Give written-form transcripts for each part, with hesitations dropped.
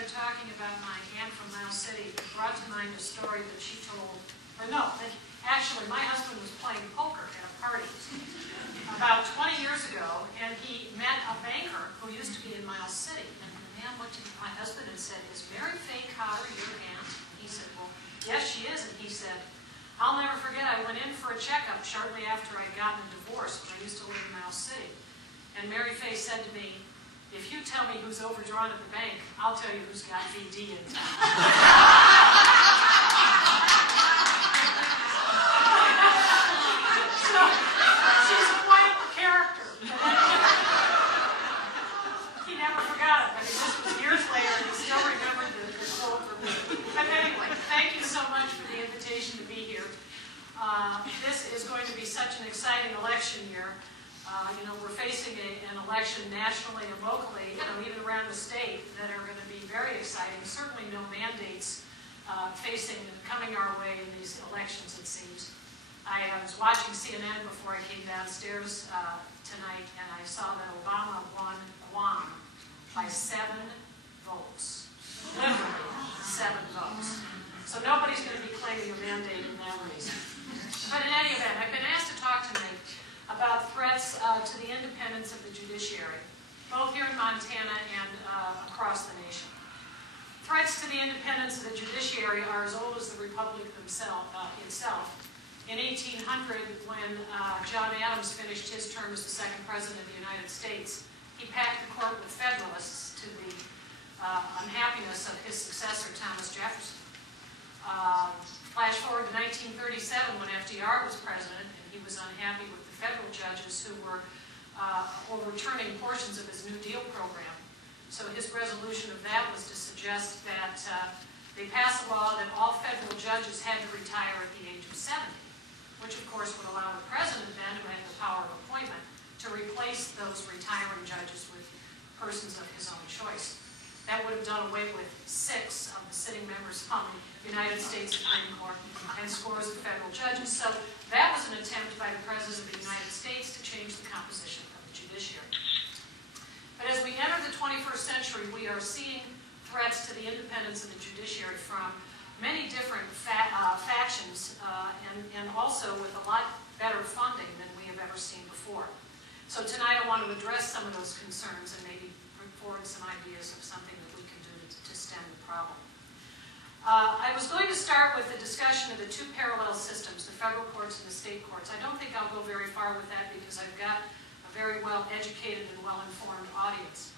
started talking about my aunt from Miles City, it brought to mind a story that she told, or no, actually my husband was playing poker at a party about 20 years ago, and he met a banker who used to be in Miles City. And the man looked at my husband and said, "Is Mary Faye Cotter your aunt?" And he said, "Well, yes, she is." And he said, "I'll never forget, I went in for a checkup shortly after I'd gotten a divorce when I used to live in Miles City. And Mary Faye said to me, 'If you tell me who's overdrawn at the bank, I'll tell you who's got VD in town.'" So, she's quite a character. He never forgot it. I mean, this was years later, and he still remembered the quote from me. But anyway, thank you so much for the invitation to be here. This is going to be such an exciting election year. You know, we're facing an election nationally and locally, you know, even around the state, that are going to be very exciting. Certainly no mandates coming our way in these elections, it seems. I was watching CNN before I came downstairs tonight, and I saw that Obama won Guam by 7 votes. Literally 7 votes. So nobody's going to be claiming a mandate in that race. But in any event, I've been asked to talk tonight about threats to the independence of the judiciary, both here in Montana and across the nation. Threats to the independence of the judiciary are as old as the Republic itself. In 1800, when John Adams finished his term as the second president of the United States, he packed the court with Federalists to the unhappiness of his successor, Thomas Jefferson. Flash forward to 1937, when FDR was president, and he was unhappy with the federal judges who were overturning portions of his New Deal program. So his resolution of that was to suggest that they pass a law that all federal judges had to retire at the age of 70, which of course would allow the president then, who had the power of appointment, to replace those retiring judges with persons of his own choice. That would have done away with 6 of the sitting members on the United States Supreme Court and scores of federal judges. So that was an attempt by the President of the United States to change the composition of the judiciary. But as we enter the 21st century, we are seeing threats to the independence of the judiciary from many different factions and also with a lot better funding than we have ever seen before. So tonight I want to address some of those concerns and maybe bring forward some ideas of something that we can do to stem the problem. I was going to start with the discussion of the 2 parallel systems, the federal courts and the state courts. I don't think I'll go very far with that because I've got a very well-educated and well-informed audience.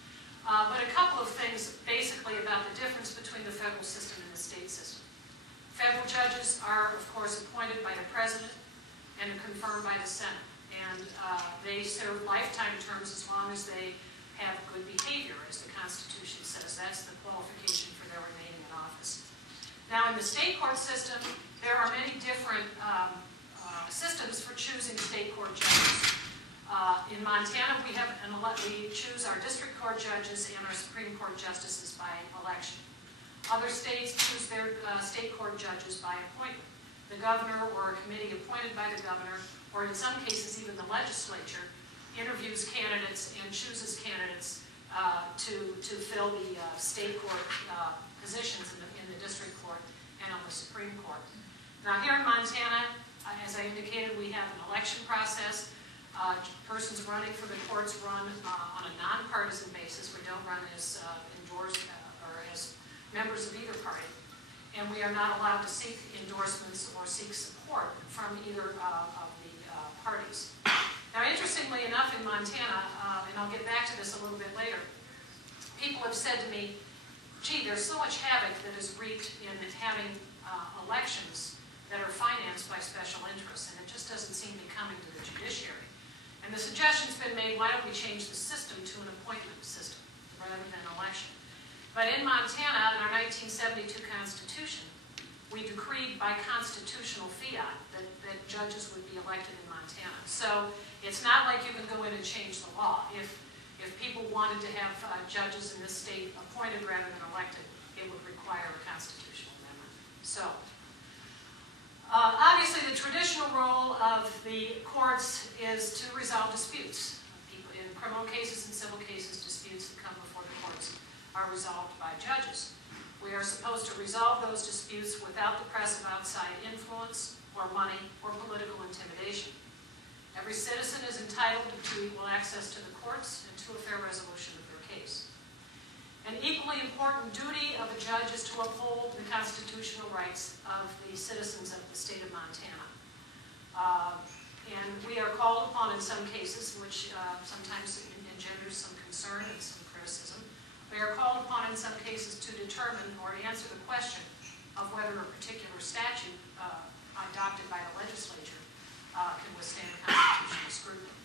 But a couple of things basically about the difference between the federal system and the state system. Federal judges are, of course, appointed by the President and confirmed by the Senate. And they serve lifetime terms as long as they have good behavior, as the Constitution says. That's the qualification for their remaining in office. Now, in the state court system, there are many different systems for choosing state court judges. In Montana, we choose our district court judges and our Supreme Court justices by election. Other states choose their state court judges by appointment. The governor or a committee appointed by the governor, or in some cases even the legislature, interviews candidates and chooses candidates to fill the state court positions in the district court and on the Supreme Court. Now here in Montana, as I indicated, we have an election process. Persons running for the courts run on a nonpartisan basis. We don't run as endorsed or as members of either party. And we are not allowed to seek endorsements or seek support from either of the parties. Now, interestingly enough, in Montana, and I'll get back to this a little bit later, people have said to me, gee, there's so much havoc that is wreaked in having elections that are financed by special interests, and it just doesn't seem to be coming to the judiciary. And the suggestion's been made, why don't we change the system to an appointment system rather than election? But in Montana, in our 1972 Constitution, we decreed by constitutional fiat that judges would be elected in Montana. So it's not like you can go in and change the law. If people wanted to have judges in this state appointed rather than elected, it would require a constitutional amendment. So obviously the traditional role of the courts is to resolve disputes. In criminal cases and civil cases, disputes that come before the courts are resolved by judges. We are supposed to resolve those disputes without the press of outside influence or money or political intimidation. Every citizen is entitled to equal access to the courts and to a fair resolution of their case. An equally important duty of a judge is to uphold the constitutional rights of the citizens of the state of Montana. And we are called upon in some cases, which sometimes engenders some concern and some criticism, we are called upon in some cases to determine or answer the question of whether a particular statute adopted by the legislature can withstand constitutional scrutiny.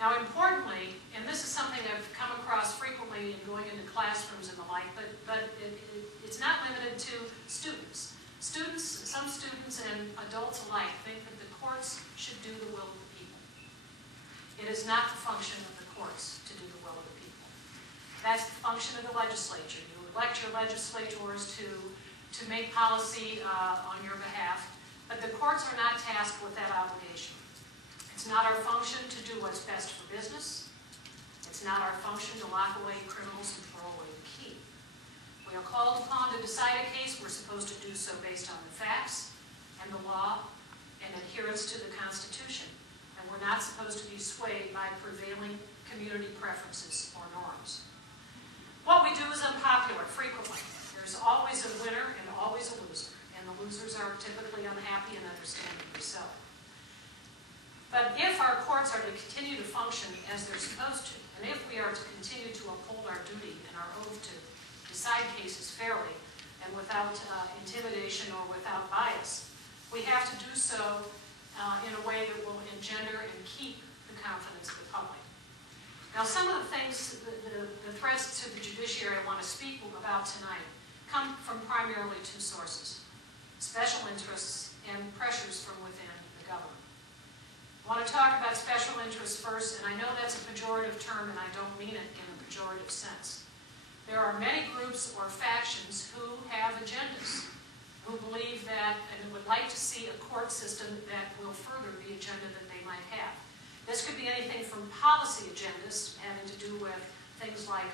Now, importantly, and this is something I've come across frequently in going into classrooms and the like, but it's not limited to students. Some students and adults alike think that the courts should do the will of the people. It is not the function of the courts to do the will of the people. That's the function of the legislature. You elect your legislators to make policy on your behalf, but the courts are not tasked with that obligation. It's not our function to do what's best for business. It's not our function to lock away criminals and throw away the key. We are called upon to decide a case. We're supposed to do so based on the facts and the law and adherence to the Constitution. And we're not supposed to be swayed by prevailing community preferences or norms. What we do is unpopular frequently. There's always a winner and always a loser. And the losers are typically unhappy and understandably so. But if our courts are to continue to function as they're supposed to, and if we are to continue to uphold our duty and our oath to decide cases fairly and without intimidation or without bias, we have to do so in a way that will engender and keep the confidence of the public. Now, some of the things, the threats to the judiciary I want to speak about tonight come from primarily two sources: special interests and pressures from within the government. I want to talk about special interests first, and I know that's a pejorative term, and I don't mean it in a pejorative sense. There are many groups or factions who have agendas, who believe that and would like to see a court system that will further the agenda that they might have. This could be anything from policy agendas having to do with things like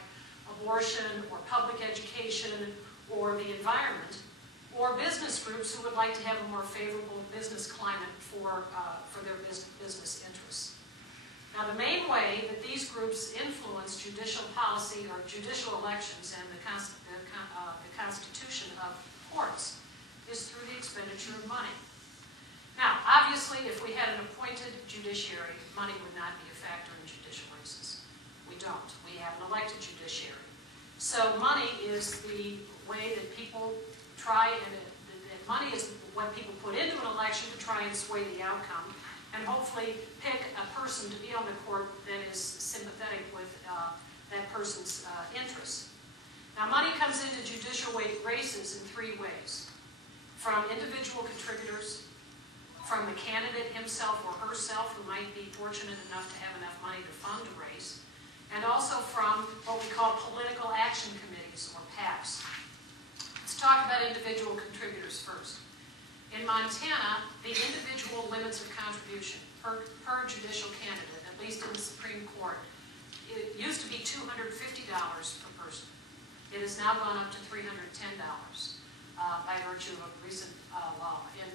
abortion or public education or the environment, or business groups who would like to have a more favorable business climate for their business interests. Now, the main way that these groups influence judicial policy or judicial elections and the constitution of courts is through the expenditure of money. Now, obviously, if we had an appointed judiciary, money would not be a factor in judicial races. We don't. We have an elected judiciary. So money is the way that people try, and money is what people put into an election to try and sway the outcome, and hopefully pick a person to be on the court that is sympathetic with that person's interests. Now, money comes into judicial races in three ways: from individual contributors, from the candidate himself or herself who might be fortunate enough to have enough money to fund a race, and also from what we call political action committees or PACs. Let's talk about individual contributors first. In Montana, the individual limits of contribution per judicial candidate, at least in the Supreme Court, it used to be $250 per person. It has now gone up to $310 by virtue of a recent law. And